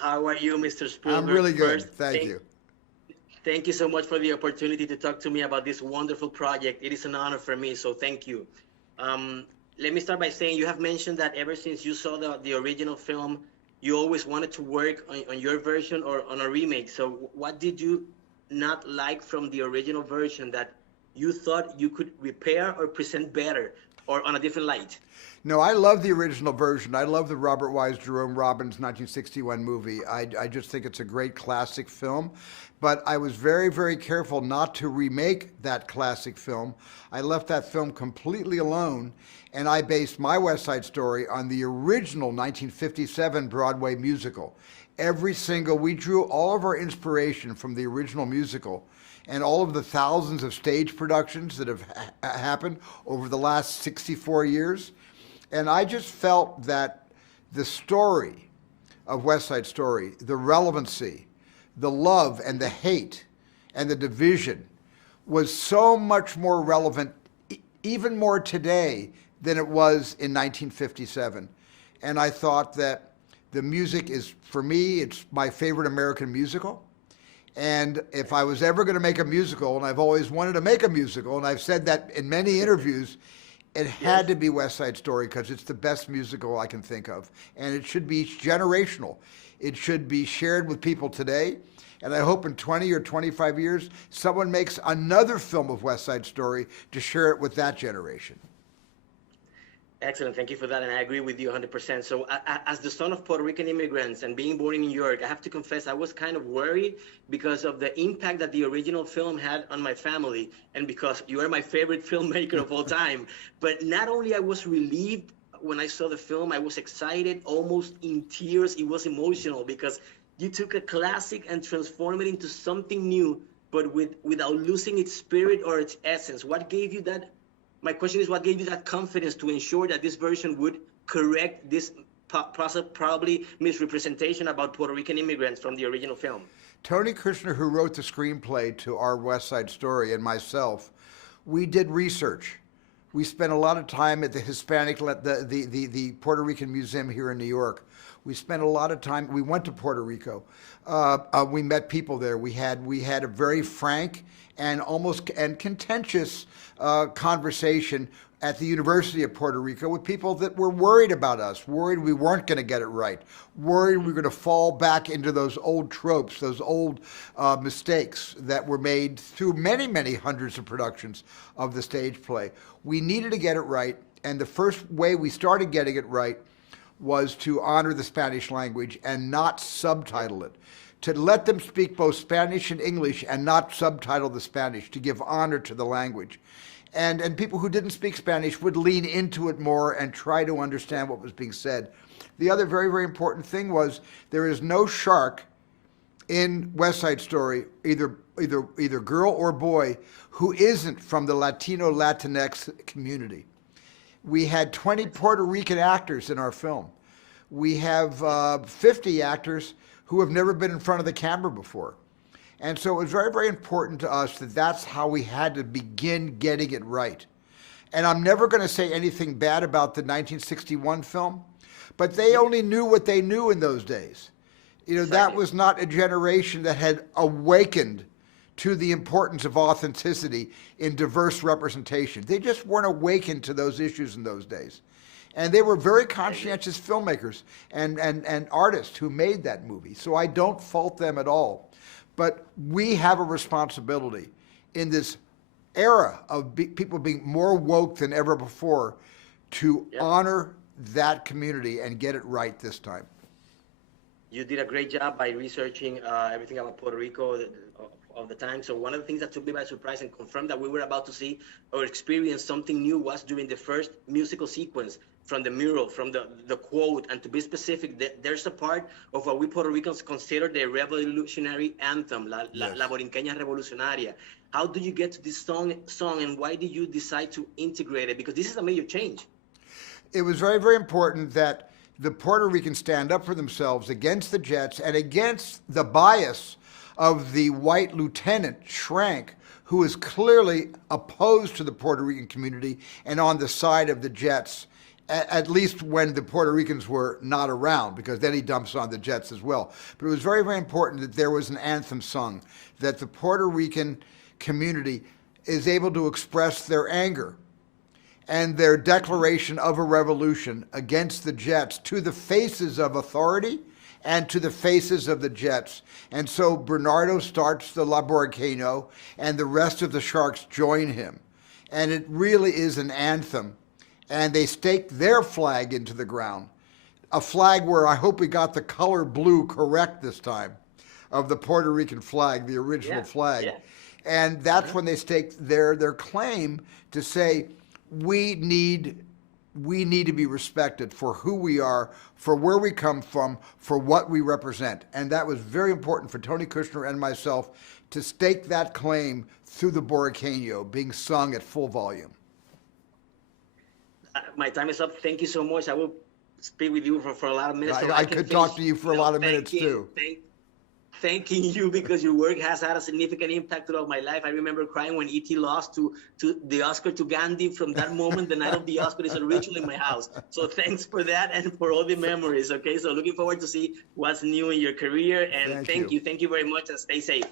How are you, Mr. I'm Spielberg? really good. First, Thank you. thank you so much for the opportunity to talk to me about this wonderful project. It is an honor for me, so thank you. Um, Let me start by saying you have mentioned that ever since you saw the original film, you always wanted to work on your version or on a remake. So, what did you not like from the original version that you thought you could repair or present better or on a different light? No, I love the original version. I love the Robert Wise Jerome Robbins 1961 movie. I just think it's a great classic film. But I was very, very careful not to remake that classic film. I left that film completely alone, and I based my West Side Story on the original 1957 Broadway musical. We drew all of our inspiration from the original musical and all of the thousands of stage productions that have happened over the last 64 years. And I just felt that the story of West Side Story, the relevancy, the love and the hate and the division was so much more relevant, even more today than it was in 1957. And I thought that the music is, for me, it's my favorite American musical. And if I was ever going to make a musical, and I've always wanted to make a musical, and I've said that in many interviews, it had to be West Side Story because it's the best musical I can think of. And it should be generational. It should be shared with people today. And I hope in 20 or 25 years, someone makes another film of West Side Story to share it with that generation. Excellent. Thank you for that. And I agree with you 100%. So, as the son of Puerto Rican immigrants and being born in New York, I have to confess I was kind of worried because of the impact that the original film had on my family and because you are my favorite filmmaker of all time. But not only I was relieved when I saw the film, I was excited, almost in tears. It was emotional because you took a classic and transformed it into something new, but without losing its spirit or its essence. What gave you that? My question is, what gave you that confidence to ensure that this version would correct this probably misrepresentation about Puerto Rican immigrants from the original film? Tony Kushner, who wrote the screenplay to our West Side Story, and myself, we did research. We spent a lot of time at the the Puerto Rican Museum here in New York. We spent a lot of time. We went to Puerto Rico. We met people there. We had a very frank and almost contentious conversation at the University of Puerto Rico with people that were worried about us, worried we weren't going to get it right, worried we were going to fall back into those old tropes, those old mistakes that were made through many, many hundreds of productions of the stage play. We needed to get it right, and the first way we started getting it right was to honor the Spanish language and not subtitle it, to let them speak both Spanish and English and not subtitle the Spanish, to give honor to the language. And people who didn't speak Spanish would lean into it more and try to understand what was being said. The other very, very important thing was there is no shark in West Side Story, either girl or boy, who isn't from the Latino Latinx community. We had 20 Puerto Rican actors in our film. We have 50 actors who have never been in front of the camera before. And so it was very, very important to us that that's how we had to begin getting it right. And I'm never going to say anything bad about the 1961 film, but they only knew what they knew in those days. You know, that was not a generation that had awakened to the importance of authenticity in diverse representation. They just weren't awakened to those issues in those days. And they were very conscientious filmmakers and artists who made that movie. So I don't fault them at all. But we have a responsibility in this era of people being more woke than ever before to honor that community and get it right this time. You did a great job by researching everything about Puerto Rico of the time. So one of the things that took me by surprise and confirmed that we were about to see or experience something new was during the first musical sequence from the mural, from the quote, and to be specific, there's a part of what we Puerto Ricans consider the revolutionary anthem, La Borinqueña Revolucionaria. How do you get to this song, and why did you decide to integrate it? Because this is a major change. It was very, very important that the Puerto Ricans stand up for themselves against the Jets and against the bias of the white lieutenant, Schrank, who is clearly opposed to the Puerto Rican community and on the side of the Jets. at least when the Puerto Ricans were not around, because then he dumps on the Jets as well. But it was very, very important that there was an anthem sung, that the Puerto Rican community is able to express their anger and their declaration of a revolution against the Jets to the faces of authority and to the faces of the Jets. And so Bernardo starts the La Boricano, and the rest of the Sharks join him. And it really is an anthem. And they stake their flag into the ground, a flag where I hope we got the color blue correct this time, of the Puerto Rican flag, the original flag. Yeah. And that's when they stake their claim to say, we need to be respected for who we are, for where we come from, for what we represent. And that was very important for Tony Kushner and myself to stake that claim through the Boricano being sung at full volume. My time is up. Thank you so much. I will speak with you for a lot of minutes. I could talk to you for a lot of minutes too. Thanking you, because your work has had a significant impact throughout my life. I remember crying when E.T. lost to the Oscar to Gandhi. From that moment, the night of the Oscar is a ritual in my house. So thanks for that and for all the memories. Okay, so looking forward to see what's new in your career. And thank you very much, and stay safe.